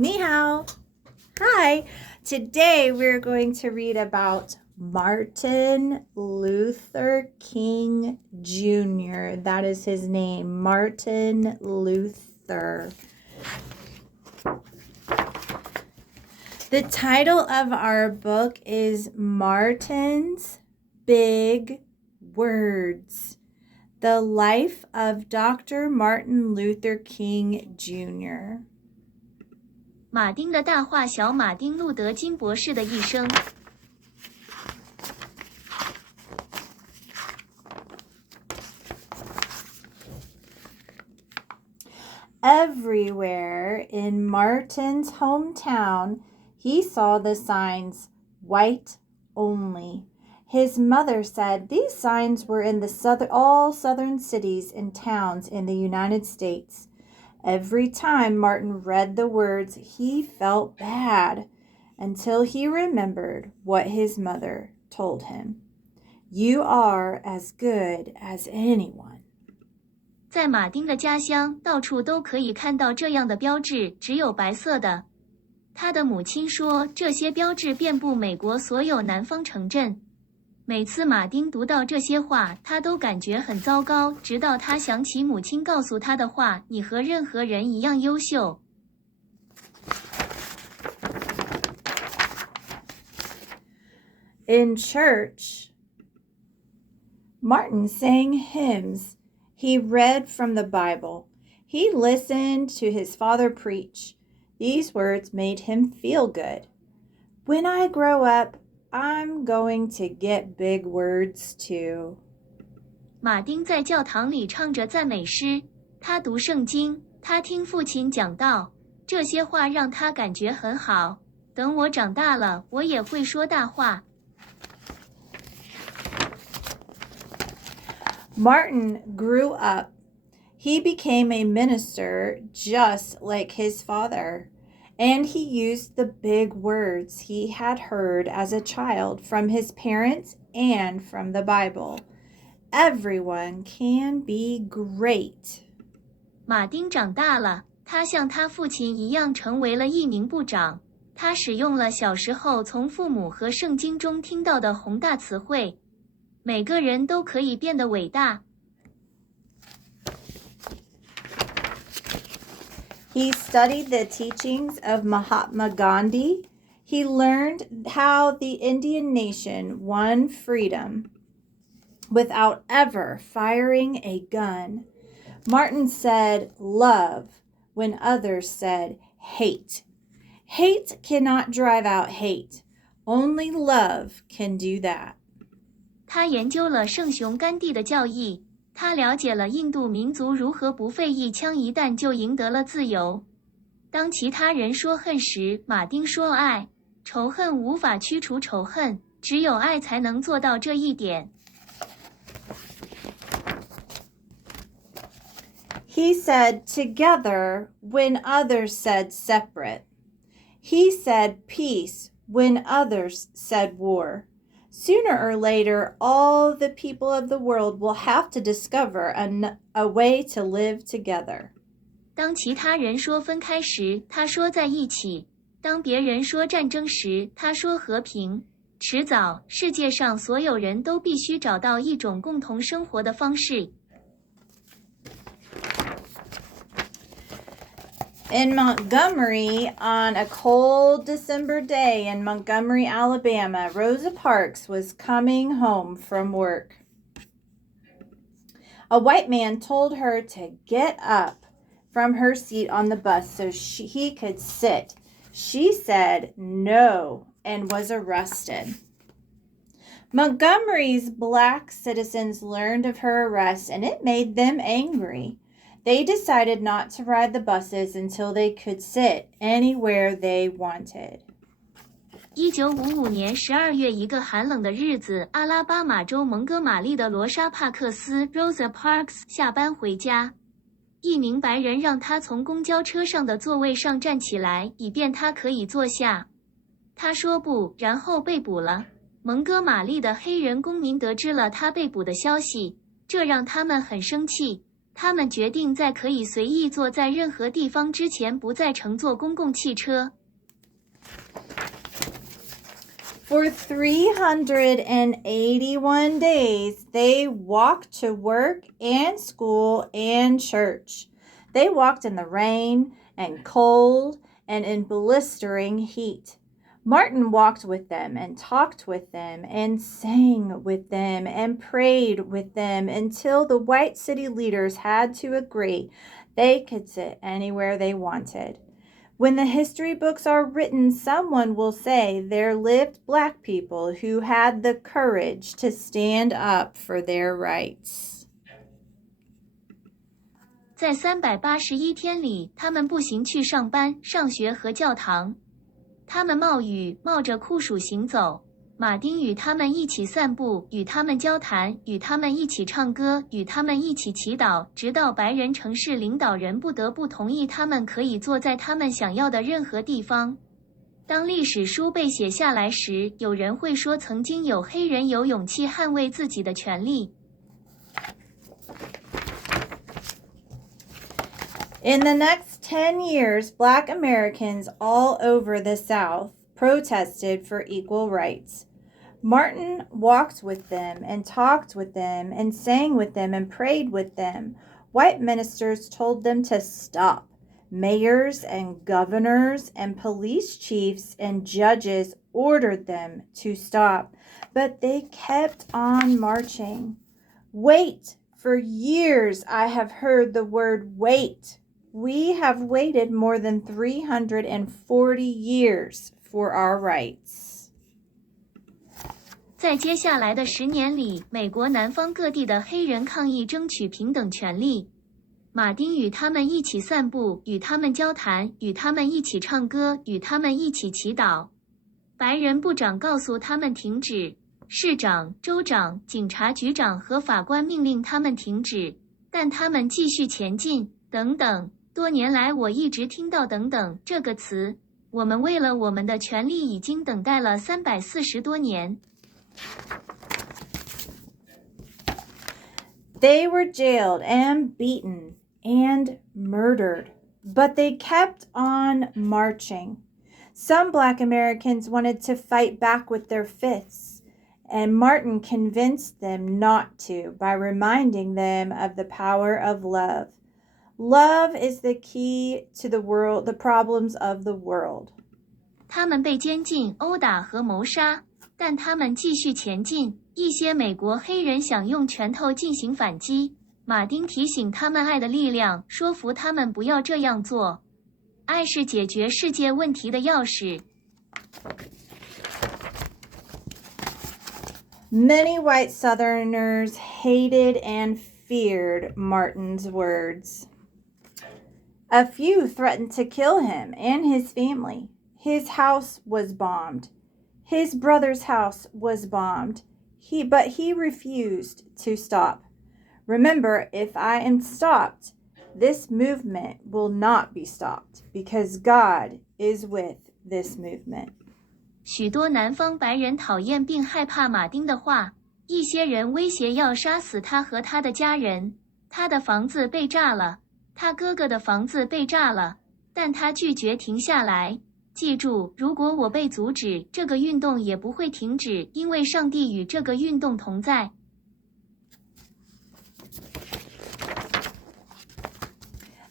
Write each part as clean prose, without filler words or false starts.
Ni hao. Hi. Today we're going to read about Martin Luther King Jr. That is his name, Martin Luther. The title of our book is Martin's Big Words. The Life of Dr. Martin Luther King Jr. 马丁的大话，小马丁路德金博士的一生。Everywhere in Martin's hometown, he saw the signs, white only. His mother said these signs were in all southern cities and towns in the United States. Every time Martin read the words, he felt bad until he remembered what his mother told him. You are as good as anyone. 在马丁的家乡，到处都可以看到这样的标志，只有白色的。他的母亲说，这些标志遍布美国所有南方城镇。每次马丁读到这些话，他都感觉很糟糕，直到他想起母亲告诉他的话，你和任何人一样优秀。In church, Martin sang hymns. He read from the Bible. He listened to his father preach. These words made him feel good. When I grow up, I'm going to get big words too. 马丁在教堂里唱着赞美诗，他读圣经，他听父亲讲道，这些话让他感觉很好。等我长大了，我也会说大话。Martin grew up. He became a minister just like his father, and he used the big words he had heard as a child from his parents and from the Bible. Everyone can be great. 马丁长大了，他像他父亲一样成为了一名部长。他使用了小时候从父母和圣经中听到的宏大词汇。每个人都可以变得伟大。He studied the teachings of Mahatma Gandhi. He learned how the Indian nation won freedom without ever firing a gun. Martin said love when others said hate. Hate cannot drive out hate. Only love can do that. 他研究了圣雄甘地的教义。他了解了印度民族如何不费一枪一弹就赢得了自由。当其他人说恨时，马丁说爱。仇恨无法驱除仇恨，只有爱才能做到这一点。He said together when others said separate. He said peace when others said war. Sooner or later, all the people of the world will have to discover a way to live together. 当其他人说分开时，他说在一起；当别人说战争时，他说和平。迟早，世界上所有人都必须找到一种共同生活的方式。In Montgomery, on a cold December day in Montgomery, Alabama, Rosa Parks was coming home from work. A white man told her to get up from her seat on the bus so he could sit. She said no and was arrested. Montgomery's black citizens learned of her arrest and it made them angry. They decided not to ride the buses until they could sit anywhere they wanted. 1955年12月一个寒冷的日子，阿拉巴马州蒙哥马利的罗莎·帕克斯 （Rosa Parks） 下班回家。一名白人让他从公交车上的座位上站起来，以便他可以坐下。他说不，然后被捕了。蒙哥马利的黑人公民得知了他被捕的消息，这让他们很生气。他们决定在可以随意坐在任何地方之前不再乘坐公共汽车。For 381 days, they walked to work and school and church. They walked in the rain and cold and in blistering heat. Martin walked with them and talked with them and sang with them and prayed with them until the white city leaders had to agree they could sit anywhere they wanted.When the history books are written, someone will say there lived black people who had the courage to stand up for their rights. 在381天里，他们步行去上班、上学和教堂。他们冒雨，冒着酷暑行走。马丁与他们一起散步，与他们交谈，与他们一起唱歌，与他们一起祈祷，直到白人城市领导人不得不同意他们可以坐在他们想要的任何地方。当历史书被写下来时，有人会说曾经有黑人有勇气捍卫自己的权利。In the next 10 years, black Americans all over the South protested for equal rights. Martin walked with them and talked with them and sang with them and prayed with them. White ministers told them to stop. Mayors and governors and police chiefs and judges ordered them to stop, but they kept on marching. Wait, for years I have heard the word wait. We have waited more than 340 years for our rights. 在接下来的10年里，美国南方各地的黑人抗议争取平等权利。马丁与他们一起散步，与他们交谈，与他们一起唱歌，与他们一起祈祷。白人部长告诉他们停止，市长、州长、警察局长和法官命令他们停止，但他们继续前进。等等，多年来我一直听到"等等"这个词。我们为了我们的权利已经等待了340多年。They were jailed and beaten and murdered, but they kept on marching. Some black Americans wanted to fight back with their fists, and Martin convinced them not to by reminding them of the power of love. Love is the key to the problems of the world. 他们被监禁、殴打和谋杀，但他们继续前进。一些美国黑人想用拳头进行反击。马丁提醒他们爱的力量，说服他们不要这样做。爱是解决世界问题的钥匙。Many white Southerners hated and feared Martin's words. A few threatened to kill him and his family. His house was bombed. His brother's house was bombed. But he refused to stop. Remember, if I am stopped, this movement will not be stopped because God is with this movement. 许多南方白人讨厌并害怕马丁的话，一些人威胁要杀死他和他的家人。他的房子被炸了，他哥哥的房子被炸了，但他拒绝停下来。记住，如果我被阻止，这个运动也不会停止，因为上帝与这个运动同在。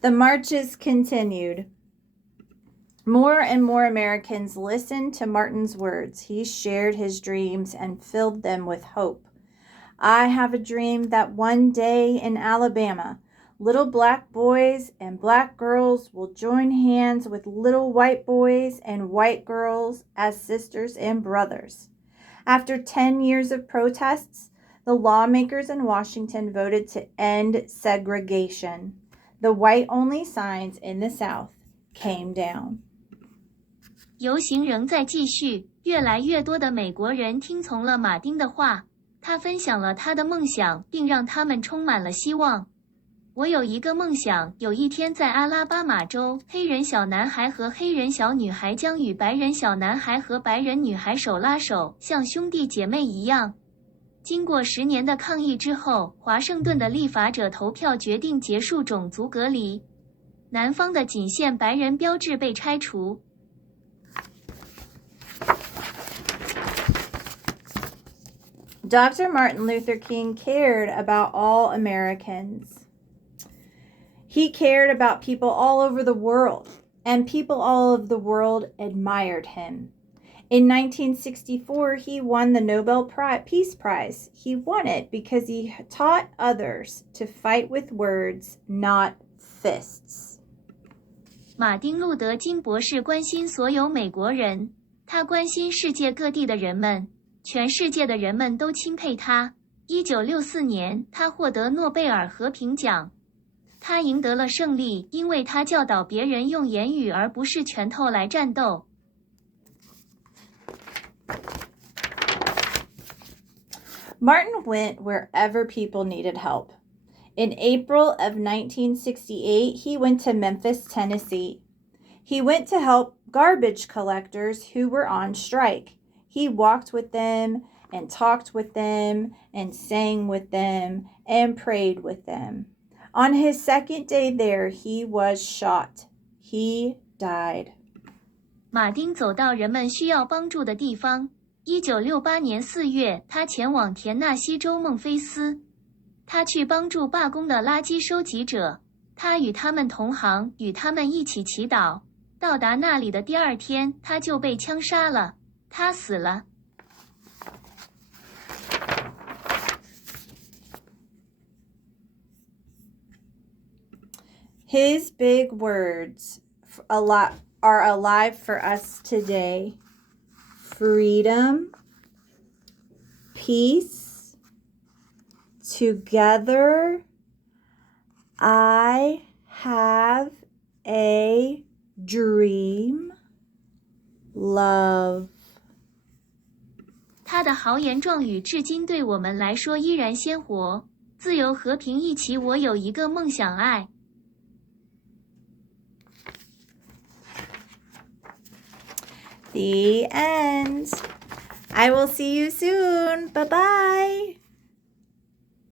The marches continued. More and more Americans listened to Martin's words. He shared his dreams and filled them with hope. I have a dream that one day in Alabama, little black boys and black girls will join hands with little white boys and white girls as sisters and brothers. After 10 years of protests, the lawmakers in Washington voted to end segregation. The white-only signs in the South came down. 游行仍在继续，越来越多的美国人听从了马丁的话，他分享了他的梦想，并让他们充满了希望。我有一个梦想，有一天在阿拉巴马州，黑人小男孩和黑人小女孩将与白人小男孩和白人女孩手拉手，像兄弟姐妹一样。经过10年的抗议之后，华盛顿的立法者投票决定结束种族隔离，南方的仅限白人标志被拆除。Dr. Martin Luther King cared about all Americans. He cared about people all over the world, and people all over the world admired him. In 1964, he won the Nobel Peace Prize. He won it because he taught others to fight with words, not fists. 马丁·路德·金博士关心所有美国人，他关心世界各地的人们，全世界的人们都钦佩他。1964年，他获得诺贝尔和平奖。他赢得了胜利，因为他教导别人用言语而不是拳头来战斗。Martin went wherever people needed help. In April of 1968, he went to Memphis, Tennessee. He went to help garbage collectors who were on strike. He walked with them and talked with them and sang with them and prayed with them. On his second day there, he was shot. He died. 马丁走到人们需要帮助的地方。1968年4月，他前往田纳西州孟菲斯。他去帮助罢工的垃圾收集者，他与他们同行，与他们一起祈祷。到达那里的第2天，他就被枪杀了，他死了。His big words are alive for us today. Freedom, peace, together, I have a dream, love. 他的豪言壮语至今对我们来说依然鲜活。自由和平一起，我有一个梦想，爱。The end. I will see you soon. Bye-bye.